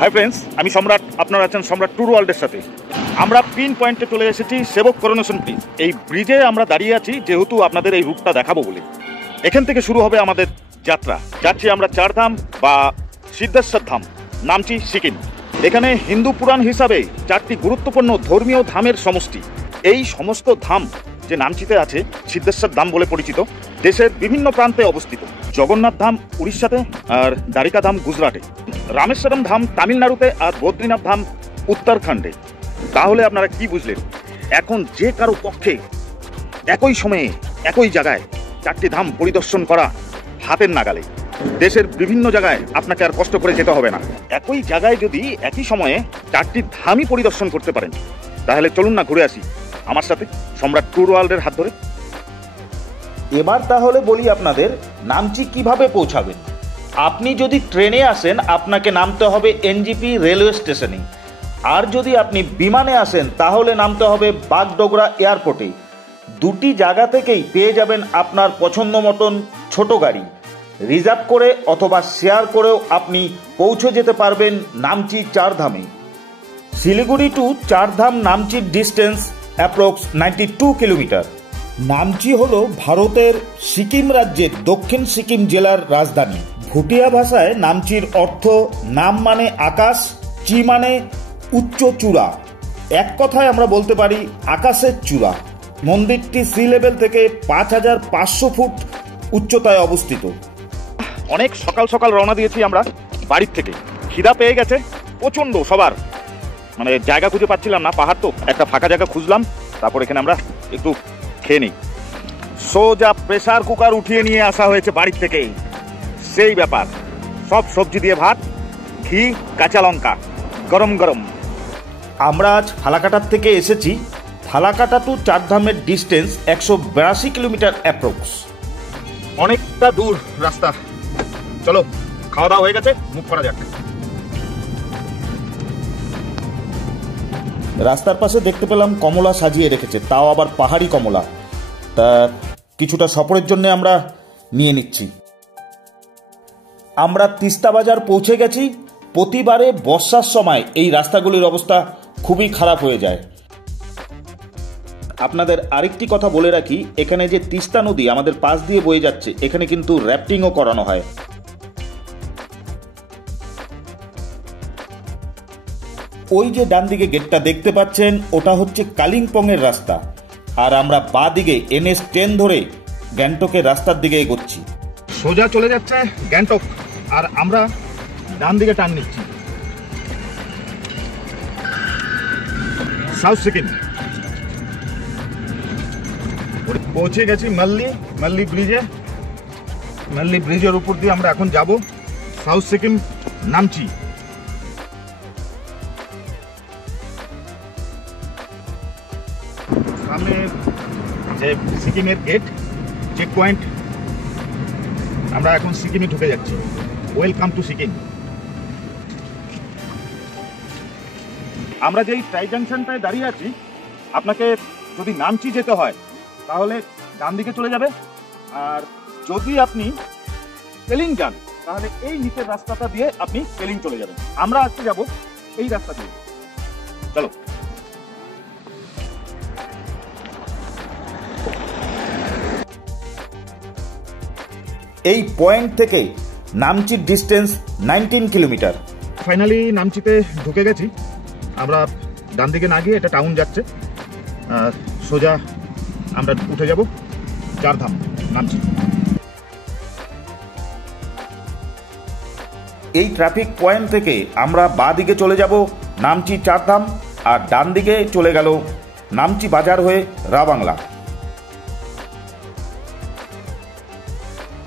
Hi friends, আমি সম্রাট। আপনারা আছেন সম্রাট ট্যুর ওয়ার্ল্ডের সাথে। আমরা পিন পয়েন্টে চলে এসেছি, সেবক করোনেশন ব্রিজ। এই ব্রিজে আমরা দাঁড়িয়ে আছি যেহেতু আপনাদের এই রুটটা দেখাবো বলে। এখান থেকে শুরু হবে আমাদের যাত্রা। যাচ্ছি আমরা চারধাম বা সিদ্ধেশ্বর ধাম, নামচি, সিকিম। এখানে হিন্দু পুরাণ হিসাবে 4টি গুরুত্বপূর্ণ ধর্মীয় ধামের সমষ্টি। এই সমস্ত ধাম যে নামচিতে আছে, সিদ্ধেশ্বর ধাম বলে পরিচিত, দেশের বিভিন্ন প্রান্তে অবস্থিত। জগন্নাথ ধাম উড়িষ্যাতে, আর দ্বারিকা ধাম গুজরাটে, রামেশ্বরম ধাম তামিলনাড়ুতে, আর বদ্রীনাথ ধাম উত্তরাখণ্ডে। তাহলে আপনারা কি বুঝলেন? এখন যে কারো পক্ষে একই সময়ে একই জায়গায় 4টি ধাম পরিদর্শন করা হাতের নাগালে। দেশের বিভিন্ন জায়গায় আপনাকে আর কষ্ট করে যেতে হবে না। একই জায়গায় যদি একই সময়ে 4টি ধামই পরিদর্শন করতে পারেন, তাহলে চলুন না ঘুরে আসি আমার সাথে সম্রাট ট্যুর ওয়ার্ল্ডের হাত ধরে। এবার তাহলে বলি আপনাদের নামচি কিভাবে পৌঁছাবেন। আপনি যদি ট্রেনে আসেন, আপনাকে নামতে হবে এনজিপি রেলওয়ে স্টেশনে। আর যদি আপনি বিমানে আসেন, তাহলে নামতে হবে বাগডোগরা এয়ারপোর্টে। দুটি জায়গা থেকেই পেয়ে যাবেন আপনার পছন্দ মতন ছোট গাড়ি। রিজার্ভ করে অথবা শেয়ার করেও আপনি পৌঁছে যেতে পারবেন নামচি চারধামে। শিলিগুড়ি টু চারধাম নামচির ডিস্টেন্স অ্যাপ্রক্স 92 কিলোমিটার। নামচি হল ভারতের সিকিম রাজ্যের দক্ষিণ সিকিম জেলার রাজধানী। ভুটিয়া ভাষায় নামচির অর্থ নাম মানে আকাশ, চি মানে উচ্চ চূড়া। এক কথায় আমরা বলতে পারি আকাশের চূড়া। মন্দিরটি সি লেভেল থেকে 5500 ফুট উচ্চতায় অবস্থিত। অনেক সকাল সকাল রওনা দিয়েছি আমরা বাড়ির থেকে। খিদা পেয়ে গেছে প্রচণ্ড সবার, মানে জায়গা খুঁজে পাচ্ছিলাম না। পাহাড় তো, একটা ফাঁকা জায়গা খুঁজলাম, তারপর এখানে আমরা একটু খেয়ে নিই। সোজা প্রেসার কুকার উঠিয়ে নিয়ে আসা হয়েছে বাড়ির থেকে। সেই ব্যাপার, সব সবজি দিয়ে ভাত, ঘি, কাঁচা লঙ্কা, গরম গরম। আমরা আজ ফালাকাটার থেকে এসেছি। ফালাকাটা টু চারধামের ডিস্টেন্স 182 কিলোমিটার অ্যাপ্রক্স। অনেকটা দূর রাস্তা। চলো, খাওয়া দাওয়া হয়ে গেছে, মুখ করা যাক। রাস্তার পাশে দেখতে পেলাম কমলা সাজিয়ে রেখেছে, তাও আবার পাহাড়ি কমলা। তা কিছুটা সফরের জন্য আমরা নিয়ে নিচ্ছি। আমরা তিস্তা বাজার পৌঁছে গেছি। প্রতিবারে বর্ষার সময় এই রাস্তাগুলির অবস্থা খুবই খারাপ হয়ে যায়। আপনাদের আরেকটি কথা বলে রাখি, এখানে যে তিস্তা নদী আমাদের পাশ দিয়ে বয়ে যাচ্ছে, এখানে কিন্তু র্যাফটিংও করানো হয়। ওই যে ডান দিকে গেটটা দেখতে পাচ্ছেন, ওটা হচ্ছে কালিম্পংয়ের রাস্তা। আর আমরা বাঁ দিকে NH10 ধরে গ্যাংটকের রাস্তার দিকে এগোচ্ছি। সোজা চলে যাচ্ছে গ্যাংটক, আর আমরা ডান দিকে টান নিচ্ছি সাউথ সিকিম। পৌঁছে গেছি মাল্লি ব্রিজে। মাল্লি ব্রিজের উপর দিয়ে আমরা এখন যাব সাউথ সিকিম, নামচি। সামনে যে সিকিমের গেট, চেক পয়েন্ট, আমরা এখন সিকিমে ঢুকে যাচ্ছি। Welcome to Sikkim. আমরা যেই ট্রাই জাংশনটায় দাঁড়িয়ে আছি, আপনাকে যদি নামচি যেতে হয় তাহলে ডান দিকে চলে যাবে। আর যদি আপনি পেলিং যান, তাহলে এই নিচের রাস্তাটা দিয়ে আপনি পেলিং চলে যাবেন। আমরা আজকে যাব এই রাস্তা দিয়ে। চলো। এই পয়েন্ট থেকে নামচির ডিস্টেন্স 19 কিলোমিটার। ফাইনালি নামচিতে ঢুকে গেছি। আমরা ডান দিকে না গিয়ে, এটা টাউন যাচ্ছে, সোজা আমরা উঠে যাব চারধাম, নামচি। এই ট্রাফিক পয়েন্ট থেকে আমরা বাঁ দিকে চলে যাব নামচি চারধাম, আর ডান দিকে চলে গেল নামচি বাজার হয়ে রাবাংলা।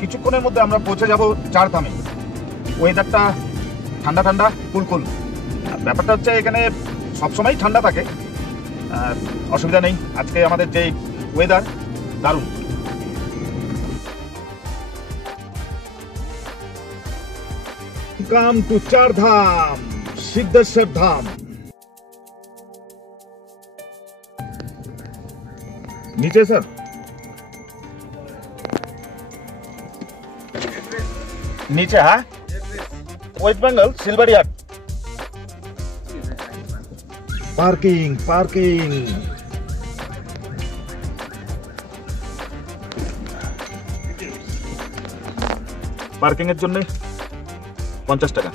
কিছুক্ষণের মধ্যে আমরা পৌঁছে যাব চারধামে। ওয়েদারটা ঠান্ডা ঠান্ডা, কুলকুল। ব্যাপারটা হচ্ছে এখানে সবসময় ঠান্ডা থাকে, অসুবিধা নেই। আজকে আমাদের যে ওয়েদার দারুণ। Welcome to Chardham, Siddheshwar Dham. नीचे सर नीचे हाँ west Bengal Silwarihat parking parking. Parking এর জন্য 50 টাকা।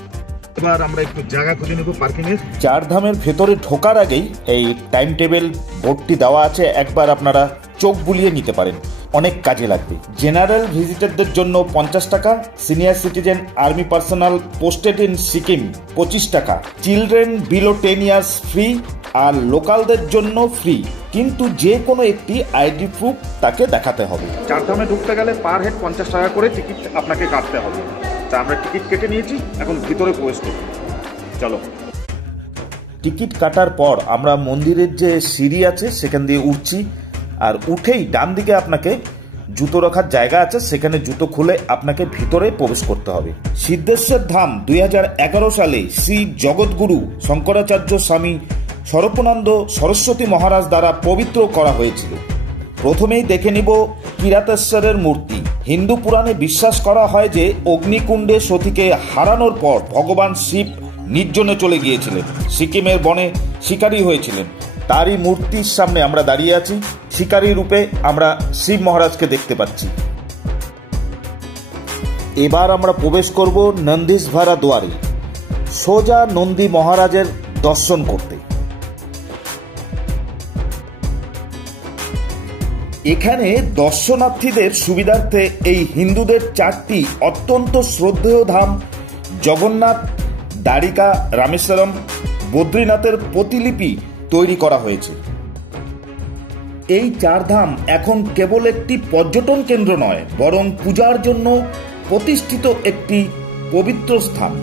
এবার আমরা একটু জায়গা খুঁজে নেব পার্কিং এর। চারধামের ভেতরে ঢোকার আগেই এই টাইম টেবিল বোর্ডটি দেওয়া আছে, একবার আপনারা চোখ বুলিয়ে নিতে পারেন, অনেক কাজে লাগবে। জেনারেল ভিজিটরদের জন্য 50 টাকা, senior citizen, army personal posted in Sikkim 25 টাকা, চিলড্রেন বিলো 10 ইয়ার্স ফ্রি, আর লোকালদের জন্য ফ্রি, কিন্তু যে কোনো একটি আইডি প্রুফ তাকে দেখাতে হবে। চারধামে ঢুকতে গেলে পার হেড 50 টাকা করে টিকিট আপনাকে কাটতে হবে। তা আমরা টিকিট কেটে নিয়েছি, এখন ভিতরে প্রবেশ করব। চলো। টিকিট কাটার পর আমরা মন্দিরের যে সিঁড়ি আছে সেখান দিয়ে উঠছি, আর উঠেই ডান দিকে আপনাকে জুতো রাখার জায়গা আছে, সেখানে জুতো খুলে আপনাকে ভিতরে প্রবেশ করতে হবে। সিদ্ধেশ্বর ধাম 2011 সালে শ্রী জগৎগুরু শঙ্করাচার্য স্বামী স্বরূপানন্দ সরস্বতী মহারাজ দ্বারা পবিত্র করা হয়েছিল। প্রথমেই দেখে নিব কিরাতেশ্বরের মূর্তি। হিন্দু পুরাণে বিশ্বাস করা হয় যে অগ্নিকুণ্ডে সতীকে হারানোর পর ভগবান শিব নির্জনে চলে গিয়েছিলেন, সিকিমের বনে শিকারী হয়েছিলেন। তারই মূর্তির সামনে আমরা দাঁড়িয়ে আছি। শিকারী রূপে আমরা শিব মহারাজকে দেখতে পাচ্ছি। এবার আমরা প্রবেশ করব নন্দীশভারা দুয়ারে, সোজা নন্দী মহারাজের দর্শন করতে। এখানে দর্শনার্থীদের সুবিধার্থে এই হিন্দুদের 4টি অত্যন্ত শ্রদ্ধেয় ধাম জগন্নাথ, দ্বারিকা, রামেশ্বরম, বদ্রীনাথের প্রতিলিপি তৈরি করা হয়েছে। এই 4 ধাম এখন কেবল একটি পর্যটন কেন্দ্র নয়, বরং পূজার জন্য প্রতিষ্ঠিত একটি পবিত্র স্থান।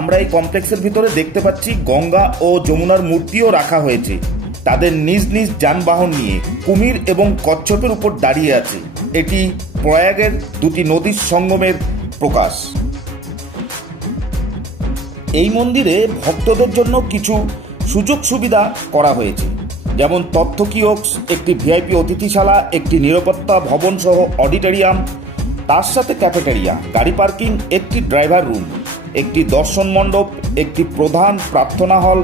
আমরা এই কমপ্লেক্সের ভিতরে দেখতে পাচ্ছি গঙ্গা ও যমুনার মূর্তিও রাখা হয়েছে। তাদের নিজ নিজ যানবাহন নিয়ে কুমির এবং কচ্ছপের উপর দাঁড়িয়ে আছে। এটি প্রয়াগের 2টি নদীর সঙ্গমের প্রকাশ। এই মন্দিরে ভক্তদের জন্য কিছু সুযোগ সুবিধা করা হয়েছে, যেমন তথ্য কিওস্ক, একটি ভিআইপি অতিথিশালা, একটি নিরাপত্তা ভবন সহ অডিটোরিয়াম, তার সাথে ক্যাফেটেরিয়া, গাড়ি পার্কিং, একটি ড্রাইভার রুম, একটি দর্শন মণ্ডপ, একটি প্রধান প্রার্থনা হল,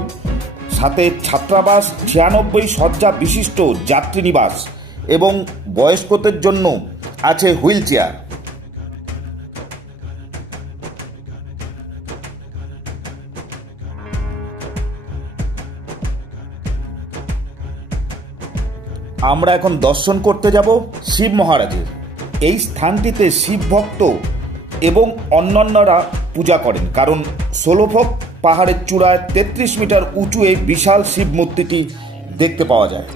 সাথে ছাত্রাবাস, 96 শয্যা বিশিষ্ট যাত্রীনিবাস এবং বয়স্কদের জন্য আছে হুইল চেয়ার। আমরা এখন দর্শন করতে যাব শিব মহারাজের। এই স্থানটিতে শিব ভক্ত এবং অন্যান্যরা পূজা করেন, কারণ সোলোভক পাহাড়ের চূড়ায় 33 মিটার উঁচু এই বিশাল শিব মূর্তিটি দেখতে পাওয়া যায়।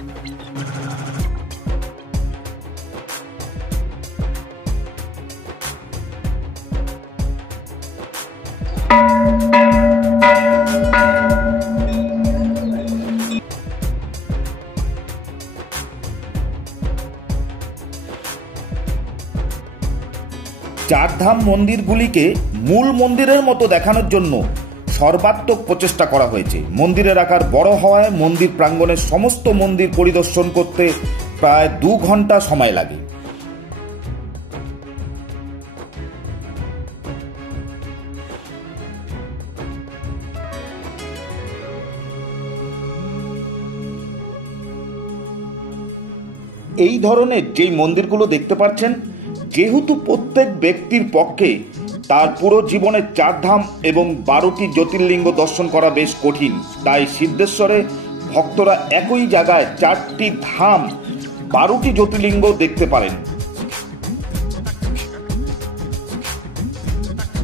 চারধাম মন্দিরগুলিকে মূল মন্দিরের মতো দেখানোর জন্য সর্বাত্মক প্রচেষ্টা করা হয়েছে। মন্দিরের আকার বড় হওয়ায় মন্দির প্রাঙ্গণের সমস্ত মন্দির পরিদর্শন করতে প্রায় 2 ঘন্টা সময় লাগে। এই ধরনের যেই মন্দিরগুলো দেখতে পাচ্ছেন, যেহেতু প্রত্যেক ব্যক্তির পক্ষে তার পুরো জীবনের 4 ধাম এবং 12টি জ্যোতির্লিঙ্গ দর্শন করা বেশ কঠিন, তাই সিদ্ধেশ্বরে ভক্তরা একই জায়গায় 4টি ধাম, 12টি জ্যোতির্লিঙ্গ দেখতে পারেন।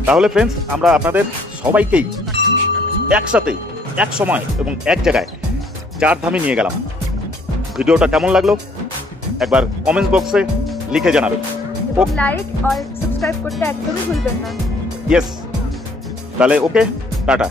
তাহলে ফ্রেন্ডস, আমরা আপনাদের সবাইকেই একসাথে এক সময় এবং এক জায়গায় 4 ধামে নিয়ে গেলাম। ভিডিওটা কেমন লাগলো একবার কমেন্টস বক্সে লিখে জানাবেন। লাইক আর সাবস্ক্রাইব করতে একদমই ভুলবেন না। ইয়েস, তাহলে ওকে, টাটা।